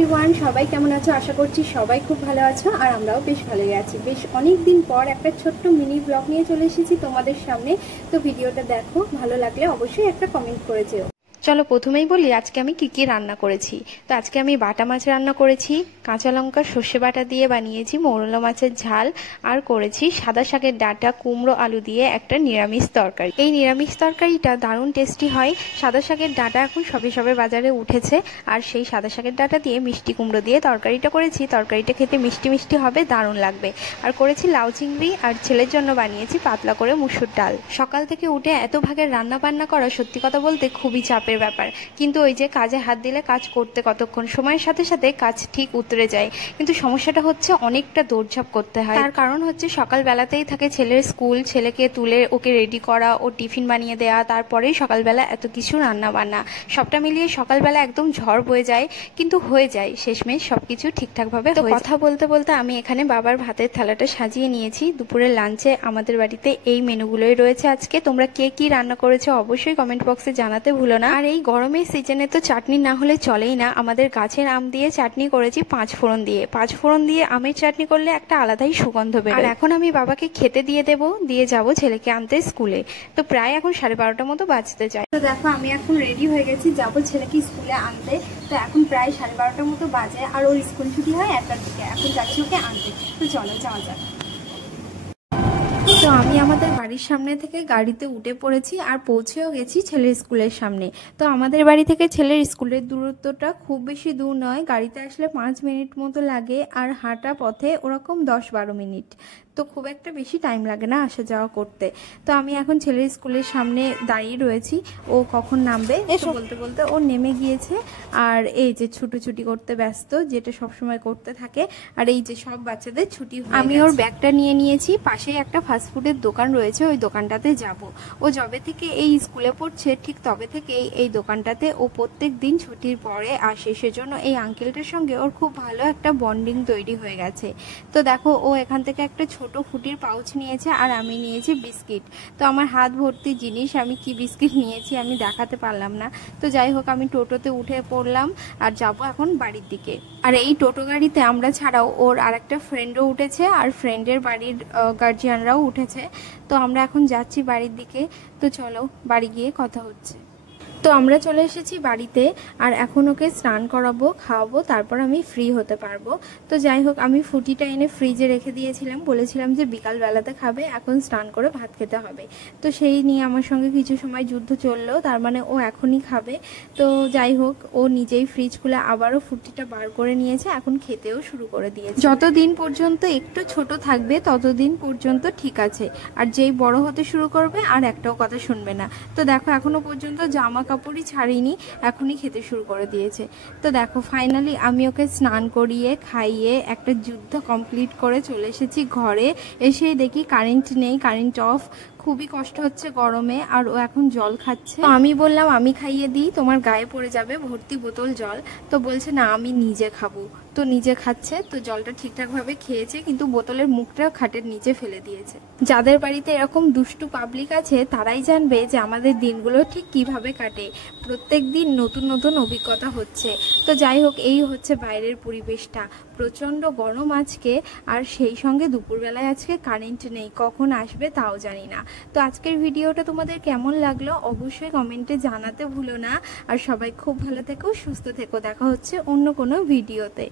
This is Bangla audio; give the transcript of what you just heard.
এভরিওয়ান, সবাই কেমন আছো? আশা করছি সবাই খুব ভালো আছো আর আমরাও বেশ ভালোই আছি। বেশ অনেক দিন পর একটা ছোট্ট মিনি ব্লগ নিয়ে চলে এসেছি তোমাদের সামনে। তো ভিডিওটা দেখো, ভালো লাগলে অবশ্যই একটা কমেন্ট করে যেও। চলো প্রথমেই বলি আজকে আমি কি রান্না করেছি। তো আজকে আমি বাটা মাছ রান্না করেছি, কাঁচা লঙ্কা সর্ষে বাটা দিয়ে বানিয়েছি মৌরলা মাছের ঝাল, আর করেছি সাদা শাকের ডাঁটা কুমড়ো আলু দিয়ে একটা নিরামিষ তরকারি। এই নিরামিষ তরকারিটা দারুণ টেস্টি হয়। সাদা শাকের ডাঁটা এখন সবে সবে বাজারে উঠেছে, আর সেই সাদা শাকের ডাঁটা দিয়ে মিষ্টি কুমড়ো দিয়ে তরকারিটা করেছি। তরকারিটা খেতে মিষ্টি মিষ্টি হবে, দারুণ লাগবে। আর করেছি লাউ চিংড়ি, আর ছেলের জন্য বানিয়েছি পাতলা করে মুসুর ডাল। সকাল থেকে উঠে এত ভাগের রান্না বান্না করা সত্যি কথা বলতে খুবই চাপের ব্যাপার, কিন্তু ওই যে কাজে হাত দিলে কাজ করতে কতক্ষণ, সময়ের সাথে সাথে কাজ ঠিক উতরে যায়। কিন্তু সমস্যাটা হচ্ছে অনেকটা দৌড়ঝাঁপ করতে হয়। তার কারণ হচ্ছে সকালবেলাতেই থাকে ছেলের স্কুল, ছেলেকে তুলে ওকে রেডি করা, ও টিফিন বানিয়ে দেওয়া, তারপরেই সকালবেলা এত কিছু রান্না বান্না, সবটা মিলিয়ে সকালবেলা একদম ঝড় বয়ে যায়। কিন্তু হয়ে যায় শেষমেশ সবকিছু ঠিকঠাকভাবে। তো কথা বলতে বলতে আমি এখানে বাবার ভাতের থালাটা সাজিয়ে নিয়েছি। দুপুরের লাঞ্চে আমাদের বাড়িতে এই মেনুগুলোই রয়েছে আজকে। তোমরা কে কি রান্না করেছো অবশ্যই কমেন্ট বক্সে জানাতে ভুলো না। আর এই গরমের সিজনে তো চাটনি না হলে চলেই না। আমাদের গাছের আম দিয়ে চাটনি করেছি পাঁচফোড়ন দিয়ে। পাঁচফোড়ন দিয়ে আমের চাটনি করলে একটা আলাদাই সুগন্ধ বেরোয়। আর এখন আমি বাবাকে খেতে দিয়ে দেবো, দিয়ে যাব ছেলেকে আনতে স্কুলে। তো প্রায় এখন 12:30 মতো বাজতে যায়। তো দেখো আমি এখন রেডি হয়ে গেছি, যাবো ছেলেকে স্কুলে আনতে। তো এখন প্রায় 12:30 মতো বাজে, আর ওর স্কুল ছুটি হয় 1টার দিকে। এখন যাচ্ছি ওকে আনতে। তো চলো যাওয়া যাক। তো আমি আমাদের বাড়ির সামনে থেকে গাড়িতে উঠে পড়েছি আর পৌঁছেও গেছি ছেলের স্কুলের সামনে। তো আমাদের বাড়ি থেকে ছেলের স্কুলের দূরত্বটা খুব বেশি দূর নয়, গাড়িতে আসলে 5 মিনিট মতো লাগে, আর হাঁটা পথে ওরকম 10-12 মিনিট। তো খুব একটা বেশি টাইম লাগে না আসা যাওয়া করতে। তো আমি এখন ছেলের স্কুলের সামনে দাঁড়িয়ে রয়েছি, ও কখন নামবে এসো বলতে বলতে ও নেমে গিয়েছে। আর এই যে ছুটোছুটি করতে ব্যস্ত, যেটা সবসময় করতে থাকে। আর এই যে সব বাচ্চাদের ছুটি, আমি ওর ব্যাগটা নিয়ে নিয়েছি। পাশেই একটা ফাস্টফুডের দোকান রয়েছে, ওই দোকানটাতে যাব। ও যবে থেকে এই স্কুলে পড়ছে ঠিক তবে থেকেই এই দোকানটাতে ও প্রত্যেক দিন ছুটির পরে আসে। সেজন্য এই আঙ্কেলটার সঙ্গে ওর খুব ভালো একটা বন্ডিং তৈরি হয়ে গেছে। তো দেখো ও এখান থেকে একটা ছোট ফুটির পাউচ নিয়েছে, আর আমি নিয়েছি বিস্কিট। তো আমার হাত ভর্তি জিনিস, আমি কি বিস্কিট নিয়েছি আমি দেখাতে পারলাম না। তো যাই হোক আমি টোটোতে উঠে পড়লাম আর যাব এখন বাড়ির দিকে। আর এই টোটো গাড়িতে আমরা ছাড়াও ওর আর একটা ফ্রেন্ডও উঠেছে, আর ফ্রেন্ডের বাড়ির গার্জিয়ানরাও উঠেছে। তো আমরা এখন যাচ্ছি বাড়ির দিকে। তো চলো বাড়ি গিয়ে কথা হচ্ছে। তো আমরা চলে এসেছি বাড়িতে, আর এখন ওকে স্নান করাবো, খাওয়াবো, তারপর আমি ফ্রি হতে পারবো। তো যাই হোক আমি ফুটিটা এনে ফ্রিজে রেখে দিয়েছিলাম, বলেছিলাম যে বিকালবেলাতে খাবে, এখন স্নান করে ভাত খেতে হবে। তো সেই নিয়ে আমার সঙ্গে কিছু সময় যুদ্ধ চললো, তার মানে ও এখনই খাবে। তো যাই হোক ও নিজেই ফ্রিজ খুলে আবারও ফুটিটা বার করে নিয়েছে, এখন খেতেও শুরু করে দিয়েছে। যতদিন পর্যন্ত একটু ছোট থাকবে ততদিন পর্যন্ত ঠিক আছে, আর যেই বড় হতে শুরু করবে আর একটাও কথা শুনবে না। তো দেখো এখনো পর্যন্ত জামা কাপড়ই ছাড়িনি, এখনই খেতে শুরু করে দিয়েছে। তো দেখো ফাইনালি আমি ওকে স্নান করিয়ে খাইয়ে একটা যুদ্ধ কমপ্লিট করে চলে এসেছি ঘরে। এসেই দেখি কারেন্ট নেই, কারেন্ট অফ। খুবই কষ্ট হচ্ছে গরমে, আর ও এখন জল খাচ্ছে। তো আমি বললাম আমি খাইয়ে দিই, তোমার গায়ে পড়ে যাবে ভর্তি বোতল জল। তো বলছে না আমি নিজে খাবো। তো নিজে খাচ্ছে। তো জলটা ঠিকঠাকভাবে খেয়েছে, কিন্তু বোতলের মুখটা খাটের নিচে ফেলে দিয়েছে। যাদের বাড়িতে এরকম দুষ্টু পাবলিক আছে তারাই জানবে যে আমাদের দিনগুলো ঠিক কিভাবে কাটে। প্রত্যেক দিন নতুন নতুন অভিজ্ঞতা হচ্ছে। তো যাই হোক এই হচ্ছে বাইরের পরিবেশটা, প্রচণ্ড গরম আজকে। আর সেই সঙ্গে দুপুরবেলায় আজকে কারেন্ট নেই, কখন আসবে তাও জানি না। তো আজকের ভিডিওটা তোমাদের কেমন লাগলো অবশ্যই কমেন্টে জানাতে ভুলো না। আর সবাই খুব ভালো থেকো, সুস্থ থেকো। দেখা হচ্ছে অন্য কোনো ভিডিওতে।